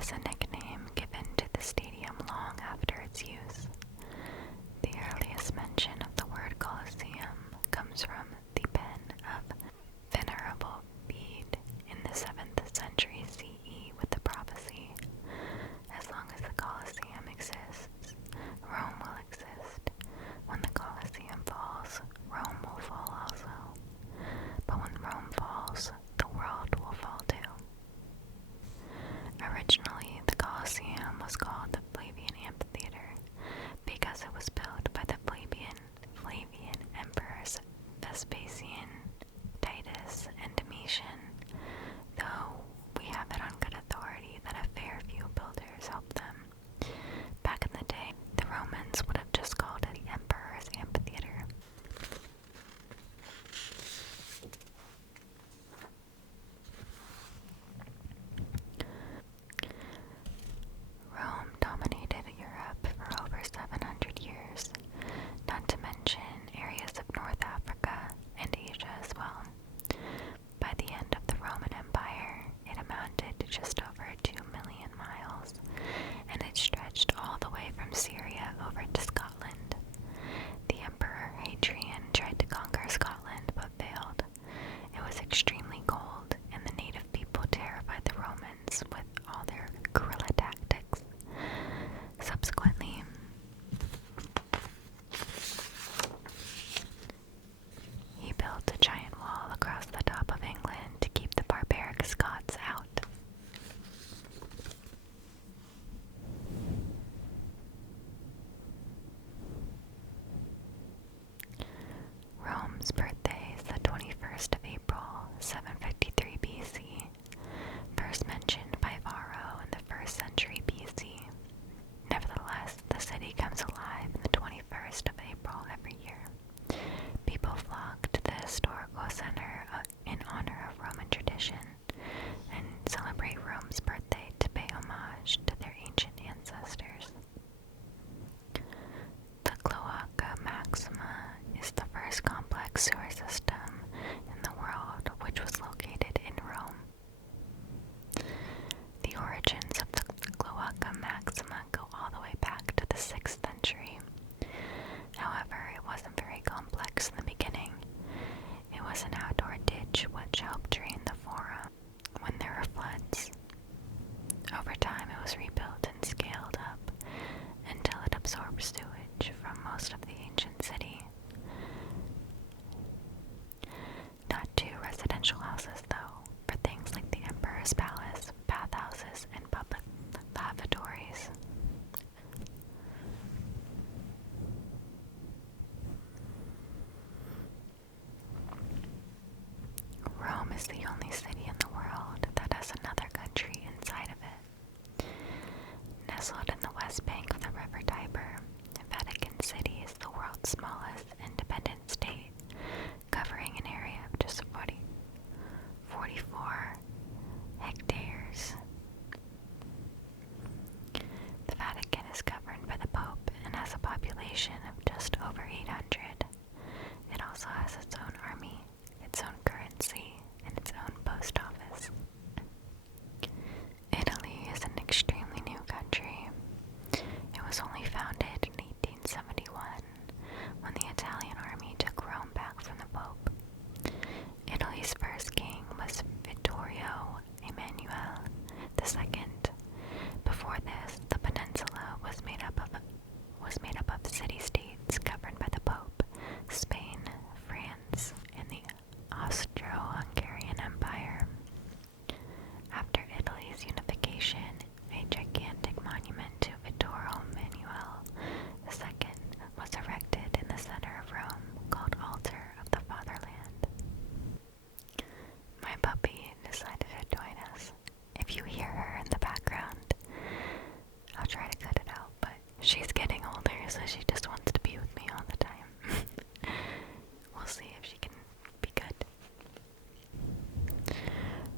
is a nickname given to the stadium long after its use. The earliest mention of the word Colosseum comes from the pen of Venerable Bede in the 7th century CE with the prophecy, "As long as the Colosseum exists, Rome will exist. When the Colosseum falls, Rome will fall also. But when Rome falls, the world will fall too." Originally, the Colosseum was called the Flavian Amphitheater because it was built by the Flavian emperors Vespasian, Titus, and Domitian, though we have it on good authority that a fair few builders helped them. Back in the day, the Romans would have just called it the Emperor's Amphitheater. Rome dominated Europe for over 700 years, not to mention areas of North Africa and Asia as well. By the end of the Roman Empire, it amounted to just over 2 million miles, and it stretched all the way from Syria over to Scotland. The Emperor Hadrian tried to conquer Scotland but failed. It was extremely cold, and the native people terrified the Romans with all their guerrilla tactics. Subsequently, he built a giant wall across the top of England to keep the barbaric Scots out. Rome's birthday is the 21st of April, 753 BC, first mentioned by Varro in the 1st century BC. Nevertheless, the city comes alive on the 21st of April every year. People flock to the historical center in honor of Roman tradition and celebrate Rome's birthday to pay homage to their ancient ancestors. The Cloaca Maxima is the first complex sewer system in the world, which was located in Rome. The origins of the Cloaca Maxima go all the way back to the 6th century. However, it wasn't very complex in the beginning. It was an outdoor ditch which helped drain the Forum when there were floods. Over time, it was rebuilt and scaled up until it absorbed sewage from most of the ancient city. Not two residential houses, though, for things like the Emperor's Palace, bathhouses, and public lavatories. Rome is the only city in the world that has another country inside of it. Nestled in the west bank of the River Tiber, Vatican City is the world's smallest independent state, covering an area of just 44 hectares. The Vatican is governed by the Pope and has a population of just over 800. It also has its own army, its own currency, and its own post office. Italy is an extremely new country. It was only founded in 1871 when the Italian army took Rome back from the Pope. Italy's first king was Vittorio Emanuele II. Before this, the peninsula was made up of city-states governed by the Pope, Spain, France, and the Austro-Hungarian Empire. After Italy's unification, a gigantic monument to Vittorio Emanuele II was erected in the center of Rome called Altar of the Fatherland. My puppy decided to join us. If you hear her in the background, I'll try to cut it out, but she's getting older, so she just wants to be with me all the time. We'll see if she can be good.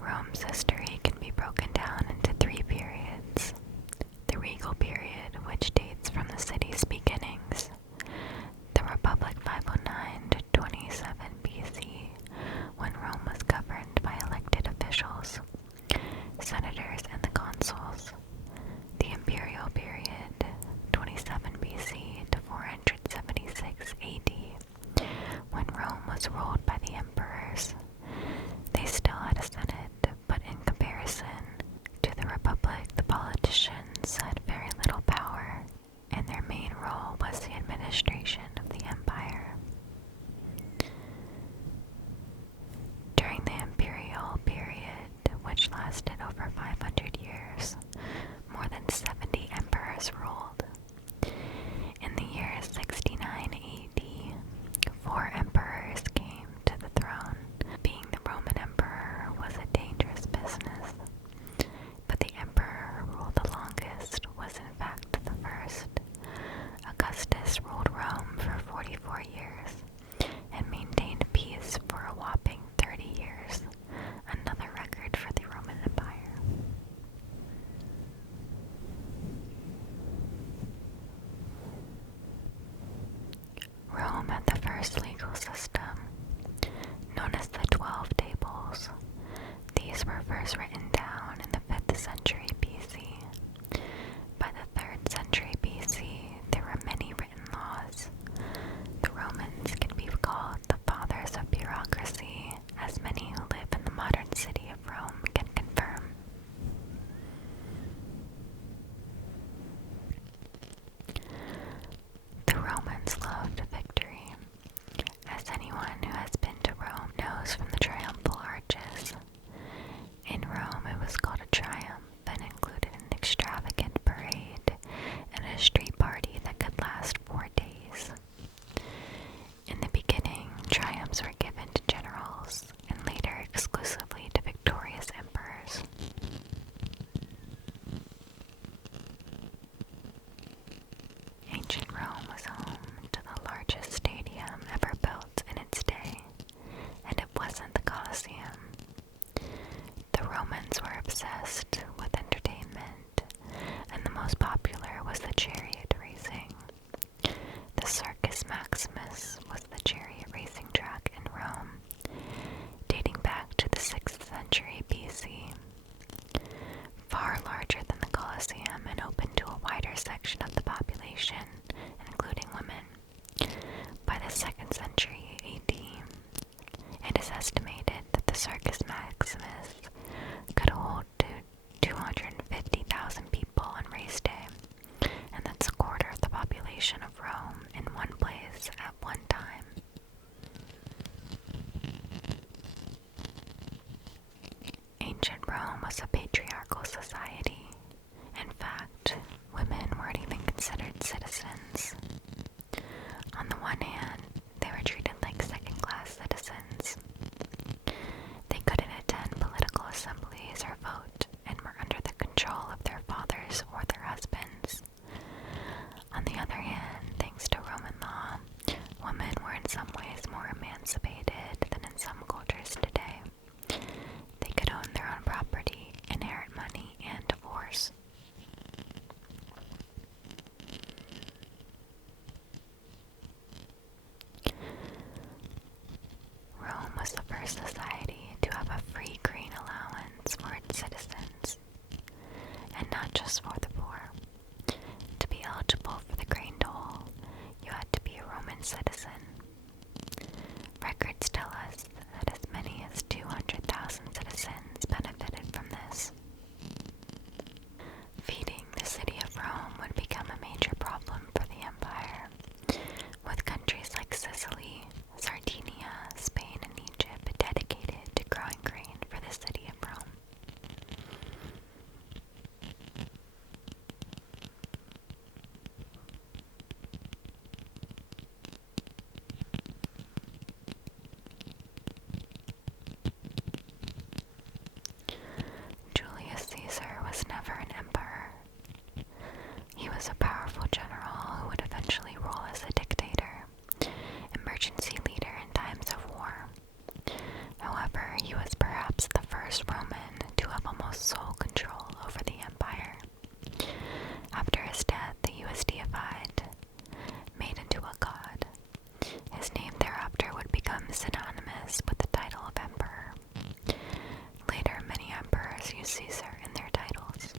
Rome's history can be broken down into 3 periods. The regal period, which dates from the city's beginnings. The Republic 509 to 27 BC, when Rome was governed by elected officials, senators and the consuls. imperial period, 27 BC to 476 AD, when Rome was ruled by the emperors. They still had a senate, but in comparison to the Republic, the politicians had very little power, and their main role was the administration of the empire. During the imperial period, which lasted over 500 years, more than 70 emperors ruled. In the year 69 AD, 4 emperors came to the throne. Being the Roman emperor was a dangerous business, but the emperor who ruled the longest was in fact the first. Augustus ruled Rome for 44 years and maintained peace for a whopping 30 years, another record for the Roman Empire. Rome had the first legal system, known as the 12 Tables. These were first written down in the 5th century BC. By the 3rd century BC, there were many written laws. The Romans can be called the fathers of bureaucracy, as many who live in the modern city of Rome can confirm. The Romans loved victory, as anyone who has been to Rome knows from the triumphal arches. In Rome, it was called a triumph and included an extravagant parade and a street party that could last 4 days. In the beginning, triumphs were given to generals and later exclusively to victorious emperors. Ancient Rome was home to the largest stadium ever built in its day, and it wasn't the Colosseum. The Romans were obsessed with entertainment, and the most popular was the chariot racing. The Circus Maximus was the chariot racing track in Rome, dating back to the 6th century BC. Far larger than the Colosseum and open to a wider section of the population, including women. By the 2nd century AD, it is estimated that the Circus Maximus could hold to 250,000 people on race day, and that's a quarter of the population of Rome in one place at one time. Ancient Rome was a patriarchal society. In fact, women weren't even considered citizens. On the one hand, they were treated like second-class citizens. They couldn't attend political assemblies or vote and were under the control of their fathers or their husbands. On the other hand, thanks to Roman law, women were in some ways more emancipated than in some cultures today. They could own their own property, inherit money, and divorce. Rome was the first society to have a free grain allowance for its citizens, and not just for the poor. To be eligible for the grain dole, you had to be a Roman citizen. Records tell us that as many as 200,000 citizens benefited from this. Feeding the city of Rome would become a major problem for the empire, with countries like Sicily, Sardinia, Spain, and Egypt dedicated to growing grain for the city of Rome. Julius Caesar was never an emperor. He was a powerful general who would eventually rule as a dictator, emergency leader in times of war. However, he was perhaps the first Roman to have almost sole control over the empire. After his death, he was deified, made into a god. His name thereafter would become synonymous with the title of emperor. Later, many emperors used Caesar in their titles.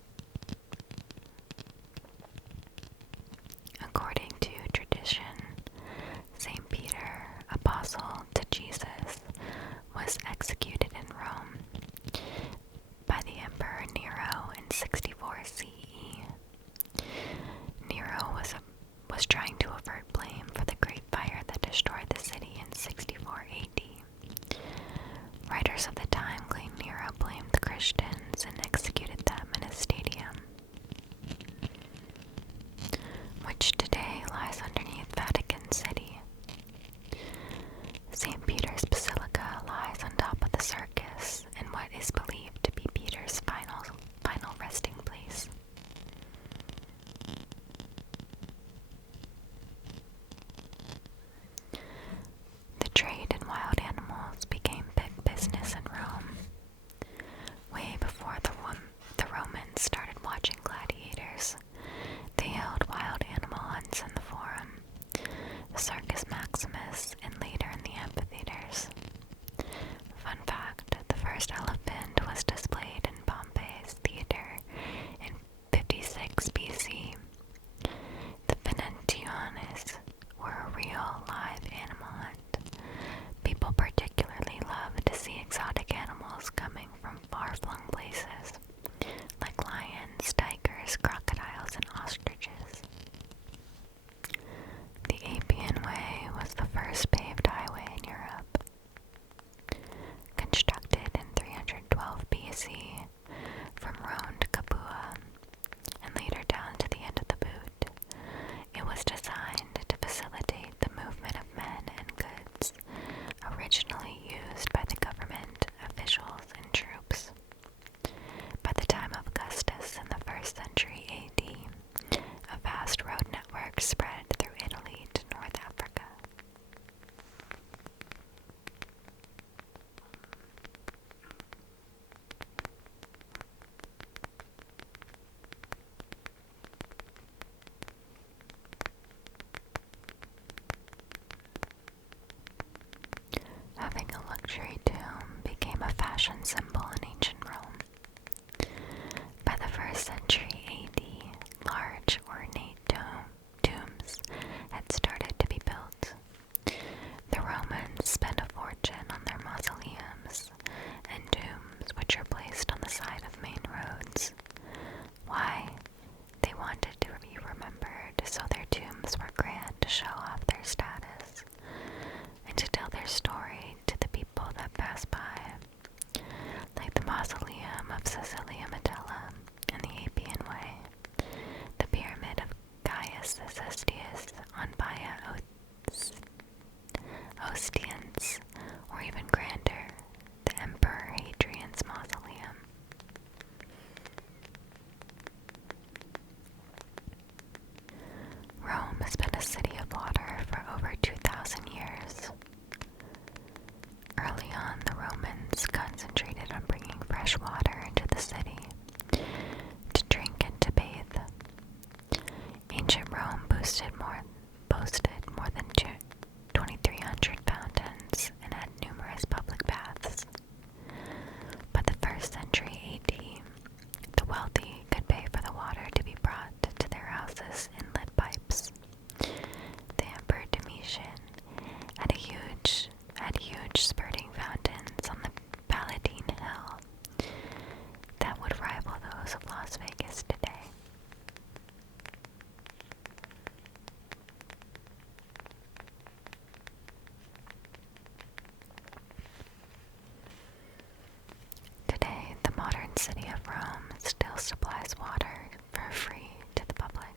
Rome still supplies water for free to the public.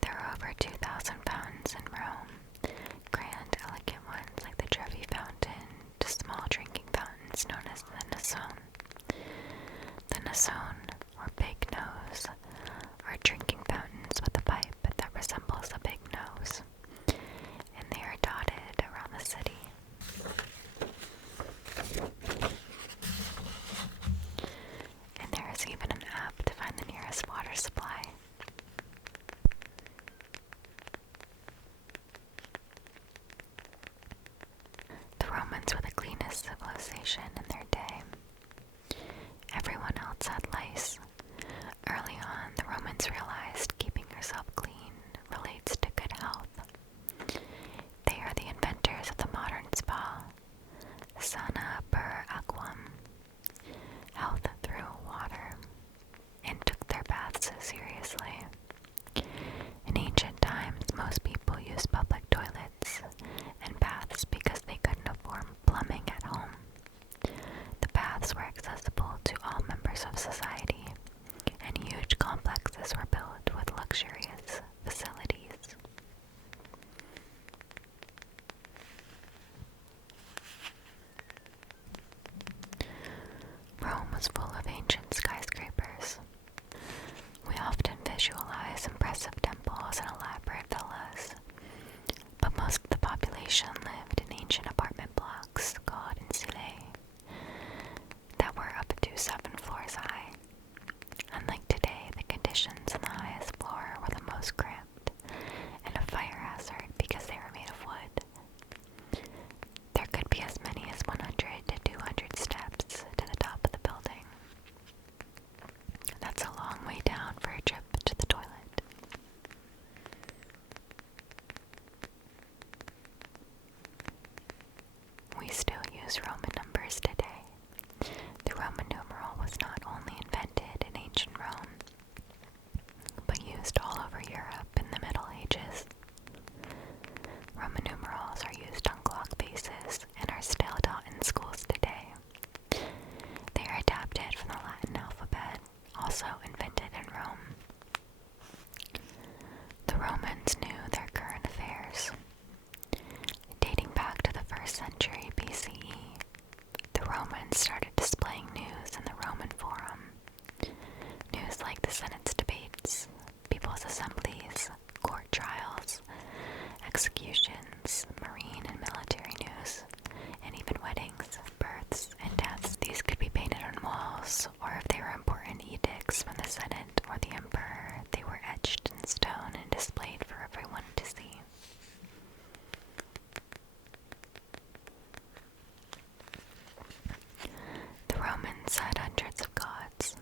There are over 2,000 fountains in Rome, grand, elegant ones like the Trevi Fountain, to small drinking fountains known as the Nasone. The Nasone, or Big Nose, are drinking fountains with a pipe that resembles a big nose, and they are dotted around the city. And there is even an app to find the nearest water supply. The Romans were the cleanest civilization in their day. Everyone else had lice. Early on, the Romans realized keeping yourself clean relates to good health. They are the inventors of the modern spa, sana per aquam, health through water, and took their baths seriously. In ancient times, most people used public toilets and baths because they couldn't afford plumbing at home. The baths were accessible to all members of society, and huge complexes were built with luxurious facilities. Rome was full of ancient skyscrapers. We often visualize impressive temples and elaborate villas, but most of the population lived in ancient apartment blocks called insulae that were up to 7 floors high. Unlike today, the conditions on the highest floor were the most cramped and a fire hazard because they were made of wood. There could be as many as 100 to 200 steps to the top of the building. That's a long way down for a trip to the toilet. We still use Roman numbers today. The Roman numeral was not only invented in ancient Rome, but used all over Europe in the Middle Ages. Roman numerals are used on clock faces and are still taught in schools today. They are adapted from the Latin alphabet, also invented in Rome. The Romans knew their current affairs. Dating back to the 1st century BCE, the Romans started displaying news in the Roman Forum. News like the Senate's debates, people's assemblies, court trials, executions, marine and military news, and even weddings, births, and deaths. These could be painted on walls, or if they were important edicts from the Senate or the Emperor, they were etched in stone and displayed for everyone to see. The Romans had hundreds of gods.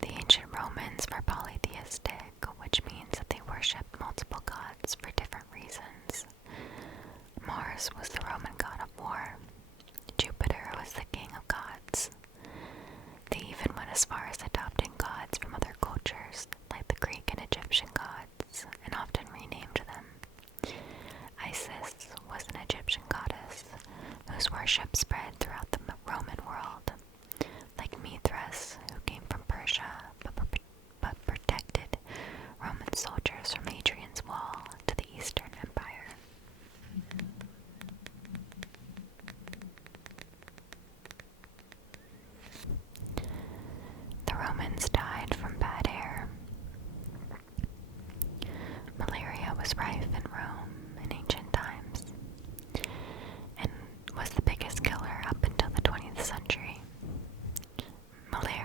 The ancient Romans were polytheistic, which means that they worshipped multiple gods for different reasons. Mars was the Roman god of war. Jupiter was the king of gods. They even went as far as adopting gods from other cultures, like the Greek and Egyptian gods, and often renamed them. Isis was an Egyptian goddess whose worship spread throughout the Roman world, like Mithras, who came from Persia but protected Roman soldiers from Hadrian's Wall to the Eastern Empire. The Romans died from bad air. Malaria was rife in Rome in ancient times and was the biggest killer up until the 20th century. Malaria